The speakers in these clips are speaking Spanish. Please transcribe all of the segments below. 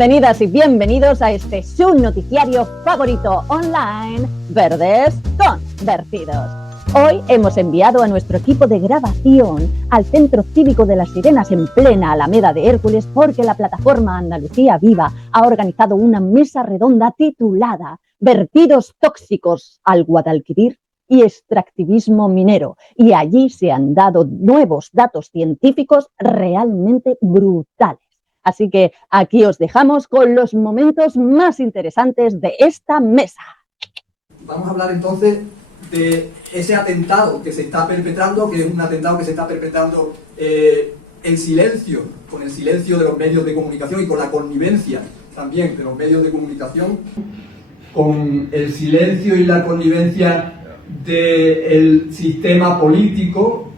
Bienvenidas y bienvenidos a este su noticiario favorito online, Verdes con Vertidos. Hoy hemos enviado a nuestro equipo de grabación al Centro Cívico de las Sirenas en plena Alameda de Hércules porque la plataforma Andalucía Viva ha organizado una mesa redonda titulada Vertidos tóxicos al Guadalquivir y extractivismo minero. Y allí se han dado nuevos datos científicos realmente brutales. Así que aquí os dejamos con los momentos más interesantes de esta mesa. Vamos a hablar entonces de ese atentado que se está perpetrando, que es un atentado que se está perpetrando en silencio, con el silencio de los medios de comunicación y con la connivencia también de los medios de comunicación, con el silencio y la connivencia del sistema político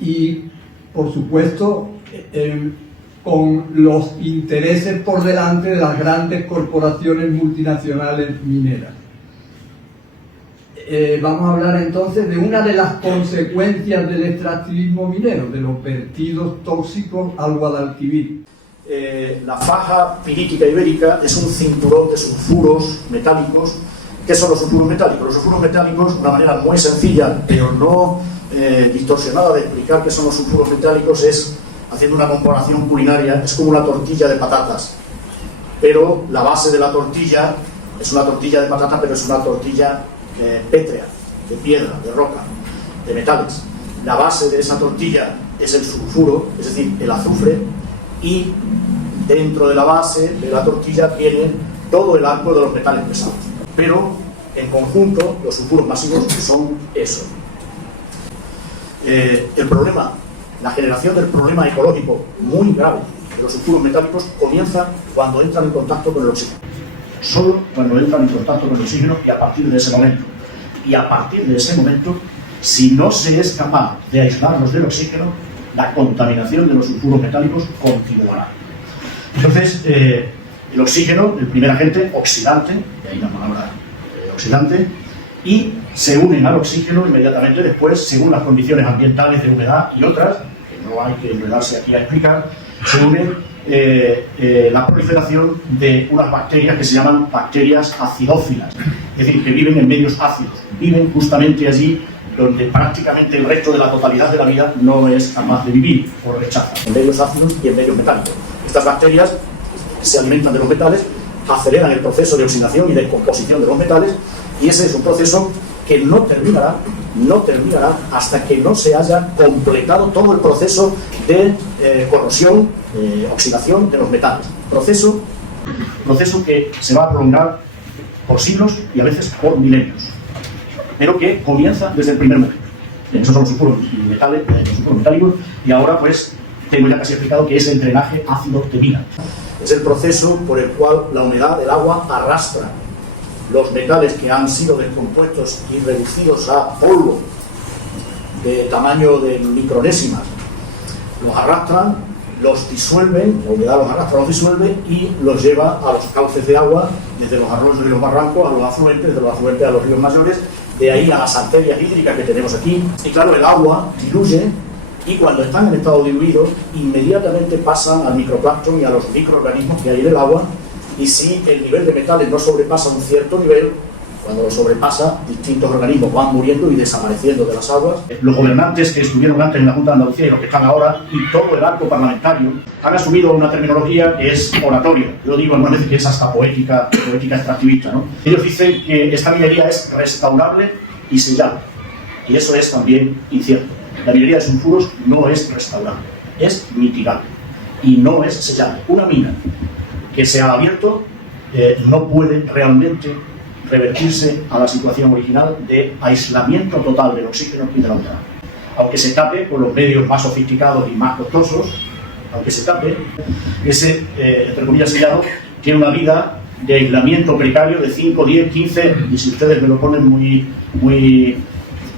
y, por supuesto, con los intereses por delante de las grandes corporaciones multinacionales mineras. Vamos a hablar entonces de una de las consecuencias del extractivismo minero, de los vertidos tóxicos al Guadalquivir. La faja pirítica ibérica es un cinturón de sulfuros metálicos. ¿Qué son los sulfuros metálicos? Los sulfuros metálicos, de una manera muy sencilla, pero no distorsionada de explicar qué son los sulfuros metálicos, es, haciendo una comparación culinaria, es como una tortilla de patatas. Pero la base de la tortilla es una tortilla de patatas, pero es una tortilla pétrea, de piedra, de roca, de metales. La base de esa tortilla es el sulfuro, es decir, el azufre, y dentro de la base de la tortilla viene todo el arco de los metales pesados. Pero en conjunto los sulfuros masivos son eso. El problema, la generación del problema ecológico muy grave de los sulfuros metálicos comienza cuando entran en contacto con el oxígeno. Solo cuando entran en contacto con el oxígeno y a partir de ese momento. Y a partir de ese momento, si no se es capaz de aislarlos del oxígeno, la contaminación de los sulfuros metálicos continuará. Entonces, el oxígeno, el primer agente oxidante, de ahí la palabra oxidante, y se unen al oxígeno inmediatamente después, según las condiciones ambientales de humedad y otras, que no hay que enredarse aquí a explicar, se unen la proliferación de unas bacterias que se llaman bacterias acidófilas, es decir, que viven en medios ácidos, viven justamente allí donde prácticamente el resto de la totalidad de la vida no es capaz de vivir por rechazo, en medios ácidos y en medios metálicos. Estas bacterias se alimentan de los metales, aceleran el proceso de oxidación y de descomposición de los metales, y ese es un proceso que no terminará hasta que no se haya completado todo el proceso de corrosión, oxidación de los metales. Proceso que se va a prolongar por siglos y a veces por milenios, pero que comienza desde el primer momento. Esos son los sulfuros metálicos, y ahora pues tengo ya casi explicado que es el drenaje ácido de mina. Es el proceso por el cual la humedad del agua arrastra los metales que han sido descompuestos y reducidos a polvo de tamaño de micronésimas. Los arrastran, los disuelven, la humedad los arrastra, los disuelve y los lleva a los cauces de agua, desde los arroyos y los barrancos a los afluentes, desde los afluentes a los ríos mayores, de ahí a las arterias hídricas que tenemos aquí. Y claro, el agua diluye, y cuando están en estado diluido, inmediatamente pasan al microplancton y a los microorganismos que hay en el agua, y si el nivel de metales no sobrepasa un cierto nivel, cuando lo sobrepasa, distintos organismos van muriendo y desapareciendo de las aguas. Los gobernantes que estuvieron antes en la Junta de Andalucía y los que están ahora, y todo el arco parlamentario, han asumido una terminología que es oratorio. Yo digo algunas veces que es hasta poética extractivista, ¿no? Ellos dicen que esta minería es restaurable y sellable, y eso es también incierto. La minería de sulfuros no es restaurable, es mitigable y no es sellable. Una mina que se ha abierto no puede realmente revertirse a la situación original de aislamiento total del oxígeno y de la humedad. Aunque se tape con los medios más sofisticados y más costosos, aunque se tape, ese, entre comillas, sellado, tiene una vida de aislamiento precario de 5, 10, 15, y si ustedes me lo ponen muy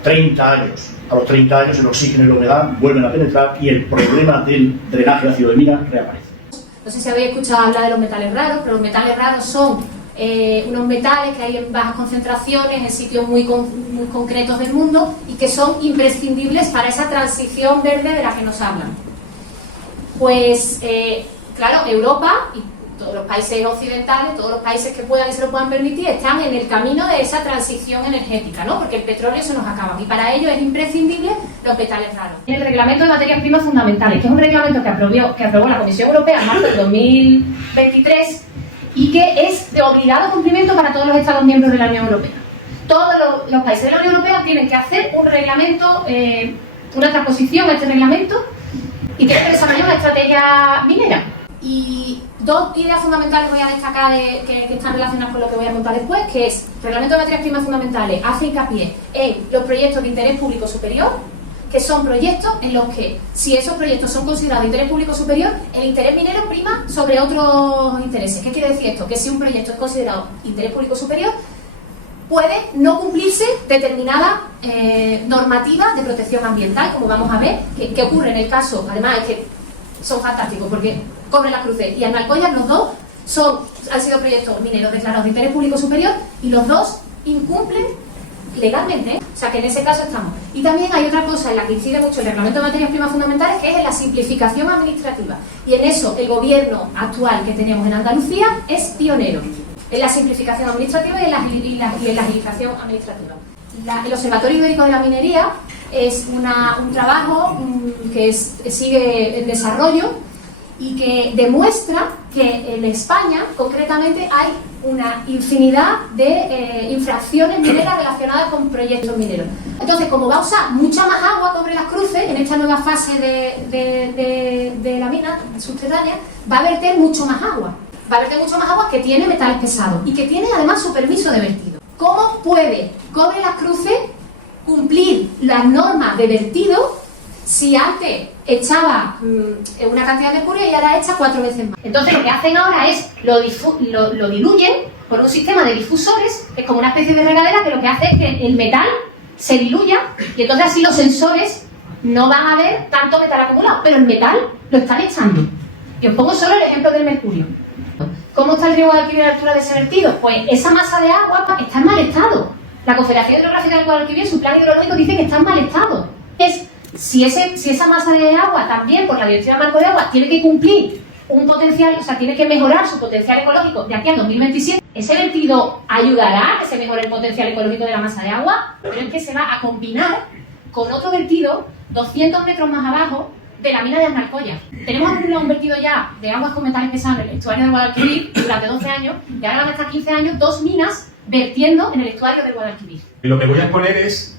30 años. A los 30 años el oxígeno y la humedad vuelven a penetrar y el problema del drenaje ácido de mina reaparece. No sé si habéis escuchado hablar de los metales raros, pero los metales raros son unos metales que hay en bajas concentraciones en sitios muy concretos del mundo y que son imprescindibles para esa transición verde de la que nos hablan. Pues, claro, Europa, y todos los países occidentales, todos los países que puedan y se lo puedan permitir, están en el camino de esa transición energética, ¿no? Porque el petróleo se nos acaba y para ello es imprescindible los metales raros. El Reglamento de Materias Primas Fundamentales, que es un reglamento que aprobó la Comisión Europea en marzo del 2023 y que es de obligado cumplimiento para todos los Estados miembros de la Unión Europea. Todos los países de la Unión Europea tienen que hacer un reglamento, una transposición a este reglamento y tienen que desarrollar una estrategia minera. Y dos ideas fundamentales voy a destacar que están relacionadas con lo que voy a contar después, que es el Reglamento de Materias Primas Fundamentales hace hincapié en los proyectos de interés público superior, que son proyectos en los que, si esos proyectos son considerados de interés público superior, el interés minero prima sobre otros intereses. ¿Qué quiere decir esto? Que si un proyecto es considerado interés público superior, puede no cumplirse determinada normativa de protección ambiental, como vamos a ver, que ocurre en el caso, además es que son fantásticos, porque Cobre las Cruces y Almalcollas, los dos han sido proyectos mineros declarados de interés público superior y los dos incumplen legalmente, ¿eh? O sea que en ese caso estamos. Y también hay otra cosa en la que incide mucho el Reglamento de Materias Primas Fundamentales, que es en la simplificación administrativa. Y en eso el gobierno actual que tenemos en Andalucía es pionero, en la simplificación administrativa y en la agilización administrativa. El Observatorio Ibérico de la Minería es un trabajo que sigue en desarrollo y que demuestra que en España, concretamente, hay una infinidad de infracciones mineras relacionadas con proyectos mineros. Entonces, como va a usar mucha más agua Cobre las Cruces en esta nueva fase de la mina subterránea, va a verter mucho más agua. Va a verter mucho más agua que tiene metales pesados y que tiene además su permiso de vertido. ¿Cómo puede Cobre las Cruces cumplir las normas de vertido si antes echaba una cantidad de mercurio y ahora echa 4 veces más? Entonces lo que hacen ahora es lo diluyen por un sistema de difusores, que es como una especie de regadera que lo que hace es que el metal se diluya y entonces así los sensores no van a ver tanto metal acumulado, pero el metal lo están echando. Y os pongo solo el ejemplo del mercurio. ¿Cómo está el río Guadalquivir a la altura de ese vertido? Pues esa masa de agua está en mal estado. La Confederación Hidrográfica del Guadalquivir, su plan hidrológico, dice que está en mal estado. Si esa masa de agua también, por la Directiva Marco de Agua, tiene que cumplir un potencial, o sea, tiene que mejorar su potencial ecológico de aquí al 2027, ese vertido ayudará a que se mejore el potencial ecológico de la masa de agua, pero es que se va a combinar con otro vertido 200 metros más abajo de la mina de Almalcollas. Tenemos un vertido ya de aguas con metales pesados en el estuario del Guadalquivir durante 12 años y ahora van a estar 15 años 2 minas vertiendo en el estuario del Guadalquivir. Lo que voy a exponer es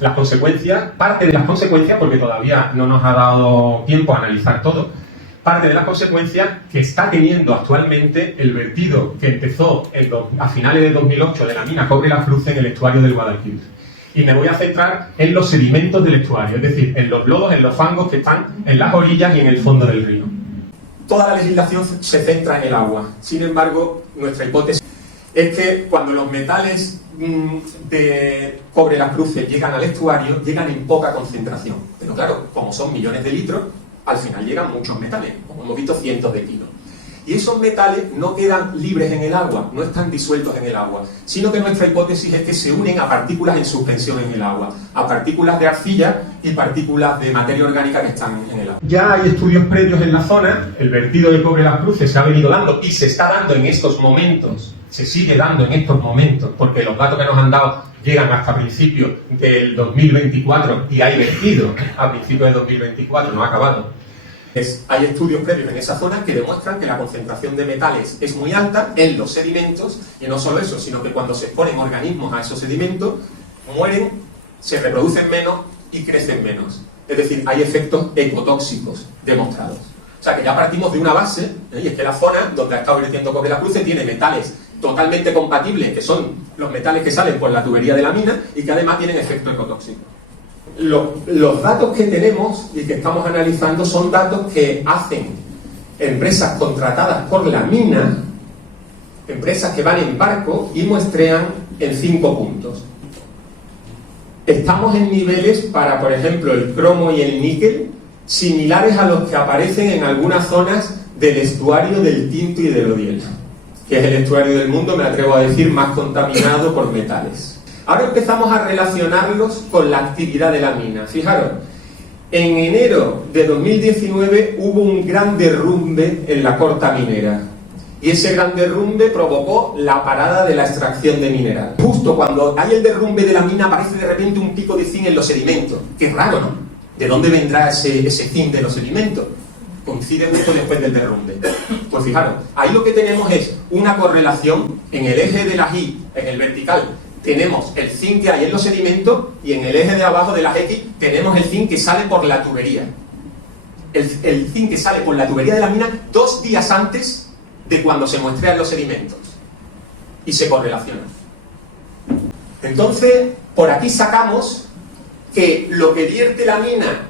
las consecuencias, parte de las consecuencias, porque todavía no nos ha dado tiempo a analizar todo, parte de las consecuencias que está teniendo actualmente el vertido que empezó a finales de 2008 de la mina Cobre las Cruces en el estuario del Guadalquivir. Y me voy a centrar en los sedimentos del estuario, es decir, en los lodos, en los fangos que están en las orillas y en el fondo del río. Toda la legislación se centra en el agua. Sin embargo, nuestra hipótesis es que cuando los metales de Cobre las Cruces llegan al estuario, llegan en poca concentración. Pero claro, como son millones de litros, al final llegan muchos metales, como hemos visto, cientos de kilos. Y esos metales no quedan libres en el agua, no están disueltos en el agua, sino que nuestra hipótesis es que se unen a partículas en suspensión en el agua, a partículas de arcilla y partículas de materia orgánica que están en el agua. Ya hay estudios previos en la zona, el vertido de Cobre las Cruces se ha venido dando y se está dando en estos momentos, se sigue dando en estos momentos, porque los datos que nos han dado llegan hasta principios del 2024 y hay vertido a principios de 2024, no ha acabado. Hay estudios previos en esa zona que demuestran que la concentración de metales es muy alta en los sedimentos, y no solo eso, sino que cuando se exponen organismos a esos sedimentos, mueren, se reproducen menos y crecen menos. Es decir, hay efectos ecotóxicos demostrados. O sea que ya partimos de una base, y es que la zona donde ha estado vertiendo Cobre las Cruces tiene metales totalmente compatibles, que son los metales que salen por la tubería de la mina, y que además tienen efectos ecotóxicos. Los datos que tenemos y que estamos analizando son datos que hacen empresas contratadas por la mina, empresas que van en barco y muestrean en 5 puntos. Estamos en niveles para, por ejemplo, el cromo y el níquel, similares a los que aparecen en algunas zonas del estuario del Tinto y del Odiel, que es el estuario del mundo, me atrevo a decir, más contaminado por metales. Ahora empezamos a relacionarlos con la actividad de la mina. Fijaros, en enero de 2019 hubo un gran derrumbe en la corta minera. Y ese gran derrumbe provocó la parada de la extracción de mineral. Justo cuando hay el derrumbe de la mina aparece de repente un pico de zinc en los sedimentos. Qué raro, ¿no? ¿De dónde vendrá ese zinc de los sedimentos? Coincide justo después del derrumbe. Pues fijaros, ahí lo que tenemos es una correlación en el eje de las Y, en el vertical, tenemos el zinc que hay en los sedimentos y en el eje de abajo de las X tenemos el zinc que sale por la tubería. El zinc que sale por la tubería de la mina 2 días antes de cuando se muestrean los sedimentos y se correlacionan. Entonces, por aquí sacamos que lo que vierte la mina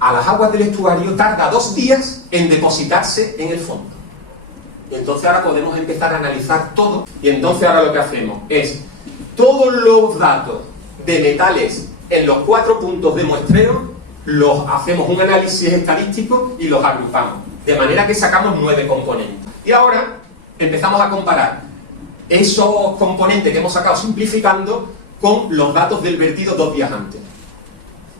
a las aguas del estuario tarda 2 días en depositarse en el fondo. Y entonces ahora podemos empezar a analizar todo, y entonces ahora lo que hacemos es todos los datos de metales en los 4 puntos de muestreo, los hacemos un análisis estadístico y los agrupamos, de manera que sacamos 9 componentes. Y ahora empezamos a comparar esos componentes que hemos sacado simplificando con los datos del vertido 2 días antes.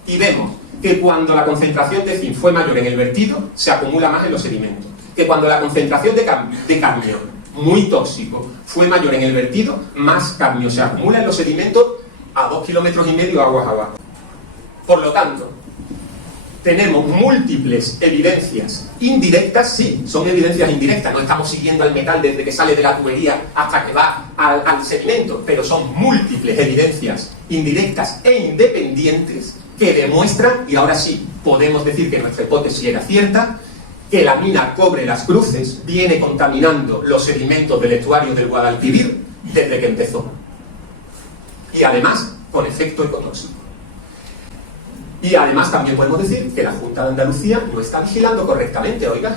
Y vemos que cuando la concentración de zinc fue mayor en el vertido, se acumula más en los sedimentos. Que cuando la concentración de cadmio, muy tóxico, fue mayor en el vertido, más cadmio se acumula en los sedimentos a 2,5 kilómetros aguas abajo. Por lo tanto, tenemos múltiples evidencias indirectas, sí, son evidencias indirectas, no estamos siguiendo al metal desde que sale de la tubería hasta que va al sedimento, pero son múltiples evidencias indirectas e independientes que demuestran, y ahora sí podemos decir que nuestra hipótesis era cierta, que la mina Cobre Las Cruces viene contaminando los sedimentos del estuario del Guadalquivir desde que empezó. Y además, con efecto ecotóxico. Y además también podemos decir que la Junta de Andalucía no está vigilando correctamente, oiga,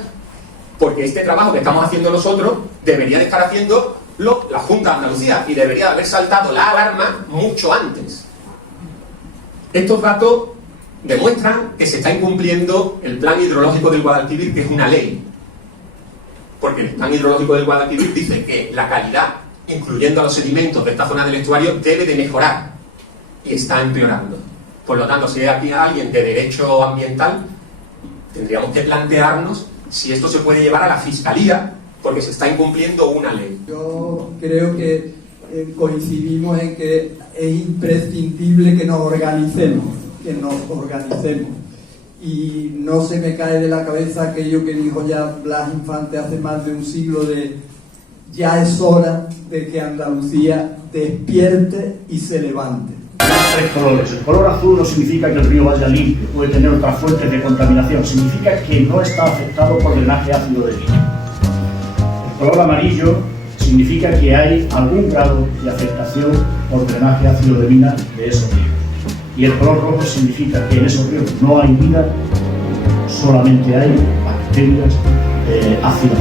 porque este trabajo que estamos haciendo nosotros debería de estar haciendo la Junta de Andalucía y debería de haber saltado la alarma mucho antes. Estos datos demuestran que se está incumpliendo el plan hidrológico del Guadalquivir, que es una ley. Porque el plan hidrológico del Guadalquivir dice que la calidad, incluyendo a los sedimentos de esta zona del estuario, debe de mejorar. Y está empeorando. Por lo tanto, si hay aquí alguien de derecho ambiental, tendríamos que plantearnos si esto se puede llevar a la Fiscalía, porque se está incumpliendo una ley. Yo creo que coincidimos en que es imprescindible que nos organicemos. Y no se me cae de la cabeza aquello que dijo ya Blas Infante hace más de un siglo de ya es hora de que Andalucía despierte y se levante. Hay 3 colores. El color azul no significa que el río vaya limpio, puede tener otras fuentes de contaminación, significa que no está afectado por drenaje ácido de mina. El color amarillo significa que hay algún grado de afectación por drenaje ácido de mina de esos ríos. Y el color rojo significa que en esos ríos no hay vida, solamente hay bacterias ácidas.